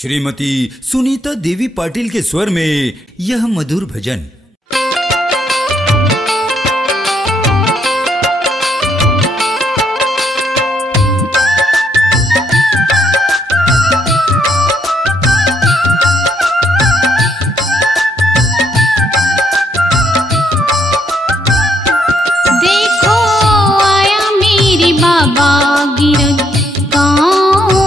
श्रीमती सुनीता देवी पाटिल के स्वर में यह मधुर भजन। देखो आया मेरे बाबा गिरद गाँव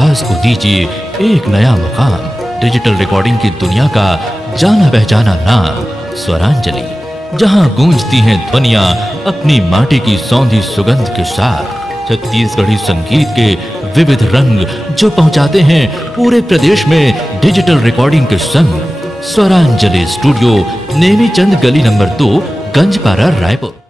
आवाज को दीजिए एक नया मुकाम। डिजिटल रिकॉर्डिंग की दुनिया का जाना पहचाना नाम स्वरांजलि, जहां गूंजती हैं ध्वनियां अपनी माटी की सौंधी सुगंध के साथ। छत्तीसगढ़ी संगीत के विविध रंग जो पहुंचाते हैं पूरे प्रदेश में डिजिटल रिकॉर्डिंग के संग। स्वरांजलि स्टूडियो, नेमीचंद गली नंबर 2, गंजपारा, रायपुर।